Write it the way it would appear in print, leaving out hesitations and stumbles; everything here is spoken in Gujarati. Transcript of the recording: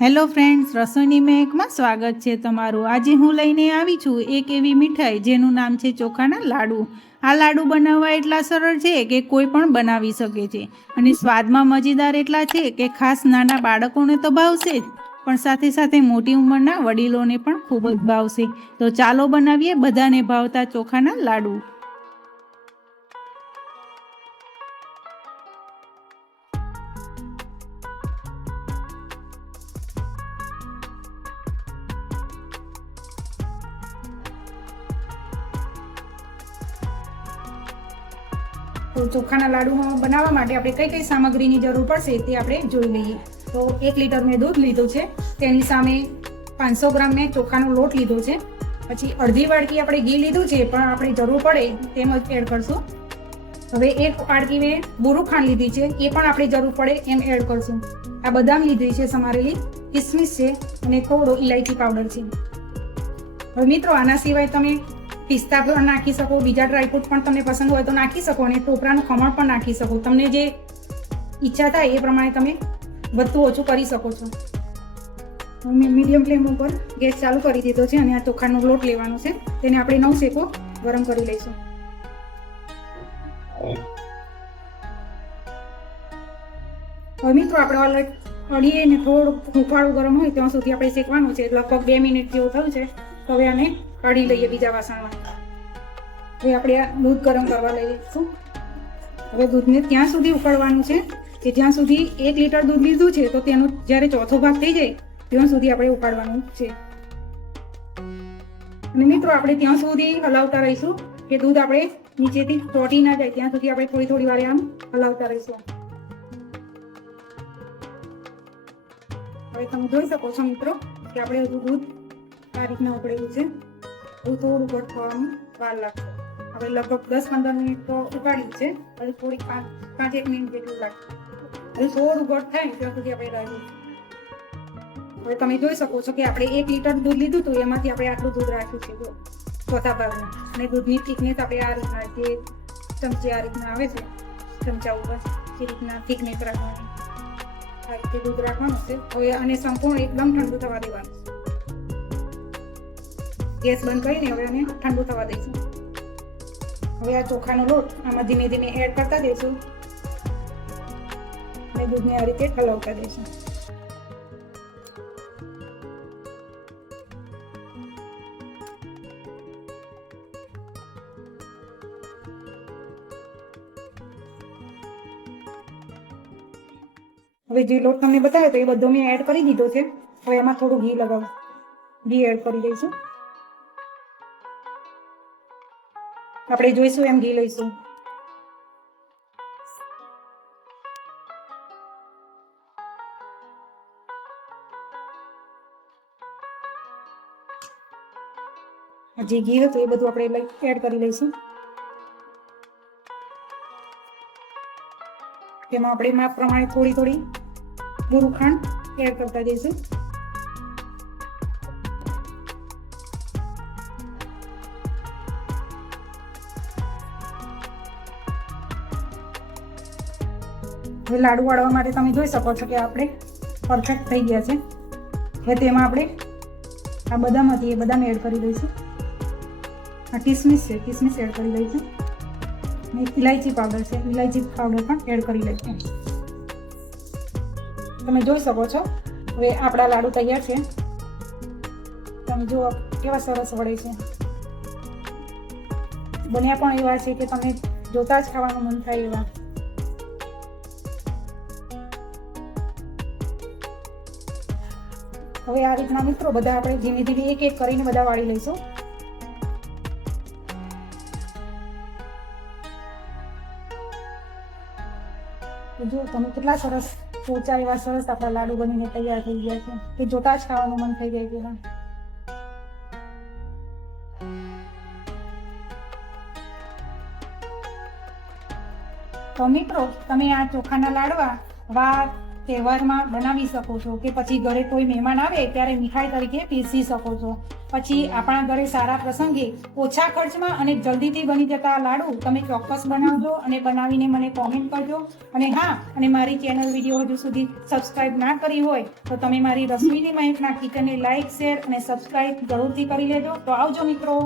હેલો ફ્રેન્ડ્સ, રસોઈની મહેકમાં સ્વાગત છે તમારું। આજે હું લઈને આવી છું એક એવી મીઠાઈ જેનું નામ છે ચોખાના લાડુ। આ લાડુ બનાવવા એટલા સરળ છે કે કોઈ પણ બનાવી શકે છે અને સ્વાદમાં મજેદાર એટલા છે કે ખાસ નાના બાળકોને તો ભાવશે જ, પણ સાથે સાથે મોટી ઉંમરના વડીલોને પણ ખૂબ જ ભાવશે। તો ચાલો બનાવીએ બધાને ભાવતા ચોખાના લાડુ। તો ચોખાના લાડુ બનાવવા માટે આપણે કઈ કઈ સામગ્રીની જરૂર પડશે તે આપણે જોઈ લઈએ। તો 1 લીટર મેં દૂધ લીધું છે, તેની સામે 500 ગ્રામ મેં ચોખાનો લોટ લીધો છે, પછી અડધી વાડકી આપણે ઘી લીધું છે, પણ આપણે જરૂર પડે તેમ જ એડ કરશું। હવે 1 વાડકી મેં બોરું ખાંડ લીધી છે, એ પણ આપણે જરૂર પડે એમ એડ કરશું। આ બદામ લીધી છે સમારેલી, કિસમિસ છે અને થોડો ઇલાયચી પાવડર છે। હવે મિત્રો, આના સિવાય તમે પિસ્તા પણ નાખી શકો, બીજા ડ્રાયફ્રૂટ પણ તમને પસંદ હોય તો નાખી શકો અને ટોપરાનું ખમણ પણ નાખી શકો। તમને જે ઈચ્છા થાય એ પ્રમાણે તમે વધતું ઓછું કરી શકો છો। મેં મીડિયમ ફ્લેમ ઉપર ગેસ ચાલુ કરી દીધો છે અને આ ચોખાનો લોટ લેવાનો છે, તેને આપણે 9 શેકો ગરમ કરી લઈશું। હવે મિત્રો, આપણે અડીએ ને થોડું હુંફાળું ગરમ હોય ત્યાં સુધી આપણે શેકવાનું છે। લગભગ 2 મિનિટ જેવું થયું છે, તો હવે આને કાઢી લઈએ બીજા વાસણમાં। હવે આપણે આ દૂધ ગરમ કરવા લઈ લઈશું। હવે દૂધને ત્યાં સુધી ઉકળવાનું છે કે જ્યાં સુધી 1 લીટર દૂધ લીધું છે તો તેનો જ્યારે ચોથો ભાગ થઈ જાય ત્યાં સુધી આપણે ઉકાળવાનું છે। અને મિત્રો, આપણે ત્યાં સુધી હલાવતા રહીશું કે દૂધ આપણે નીચેથી ચોંટી ના જાય, ત્યાં સુધી આપણે થોડી વાર આમ હલાવતા રહીશું। હવે તમે જોઈ શકો છો મિત્રો કે આપણે હજુ દૂધ આ રીતના ઉકળેલું છે, થોડું ઘટ થવામાં વાર લાગશે। હવે લગભગ 10-15 મિનિટ તો ઉકાળ્યું છે, હવે થોડીક 5-1 મિનિટ જેટલું લાગશે। હવે થોડું ઘટ થાય ત્યાં સુધી આપણે રાખ્યું। હવે તમે જોઈ શકો છો કે આપણે 1 લીટર દૂધ લીધું હતું, એમાંથી આપણે આટલું દૂધ રાખ્યું છે ચોથા ભાગનું। અને દૂધની થિકનેસ આપણે આ રીતના, જે ચમચી આ રીતના આવે છે ચમચા ઉપર, એ રીતના થિકનેસ રાખવાની, આ રીતે દૂધ રાખવાનું છે। હવે આને સંપૂર્ણ એકદમ ઠંડુ થવા દેવાનું છે। ગેસ બંધ કરીને હવે આને ઠંડુ થવા દઈશું। હવે આ ચોખાનો લોટ આમાં ધીમે ધીમે એડ કરતા જઈશું અને દૂધને આ રીતે હલાવતા જઈશું। હવે જે લોટ તમને બતાવ્યો તો એ બધો મેં એડ કરી દીધો છે। હવે એમાં થોડું ઘી લગાવો, ઘી એડ કરી દઈશું। આપણે જોઈશું એમ ઘી લઈશું। જે ઘી હતું એ બધું આપણે એડ કરી લઈશું। તેમાં આપણે માપ પ્રમાણે થોડી બોરું ખાંડ એડ કરતા જઈશું। હવે લાડુ વાળવા માટે તમે જોઈ શકો છો કે આપણે પરફેક્ટ થઈ ગયા છે। હવે તેમાં આપણે આ બદામ હતી એ બદામ એડ કરી દઈશું। આ કિસમિસ છે, કિસમિસ એડ કરી દઈશું। અને ઇલાયચી પાવડર છે, ઇલાયચી પાવડર પણ એડ કરી લઈશું। તમે જોઈ શકો છો હવે આપણા લાડુ તૈયાર છે। તમે જુઓ કેવા સરસ વળે છે, બન્યા પણ એવા છે કે તમે જોતા જ ખાવાનું મન થાય એવા। હવે આ રીતના મિત્રો બધા આપણે ધીમે ધીમે એક એક કરીને બધા વાળી લઈશું। જો તમે કેટલા સરસ પોચા એવા સરસ આપણા લાડુ બનીને તૈયાર થઈ ગયા છે કે જોતા જ ખાવાનું મન થઈ જાય તેવા। તો મિત્રો, તમે આ ચોખાના લાડવા તહેવારમાં બનાવી શકો છો કે પછી ઘરે કોઈ મહેમાન આવે ત્યારે મીઠાઈ તરીકે પીરસી શકો છો. પછી આપણા ઘરે સારા પ્રસંગે ઓછા ખર્ચમાં અને જલ્દીથી બની જતા લાડુ તમે ચોક્કસ બનાવજો અને બનાવીને મને કોમેન્ટ કરજો. અને હા, અને મારી ચેનલ વિડીયો હજુ સુધી સબસ્ક્રાઇબ ના કરી હોય તો તમે મારી રશ્મિની મહેકના કિચનને લાઇક, શેર અને સબસ્ક્રાઇબ જરૂરથી કરી લેજો. તો આવજો મિત્રો.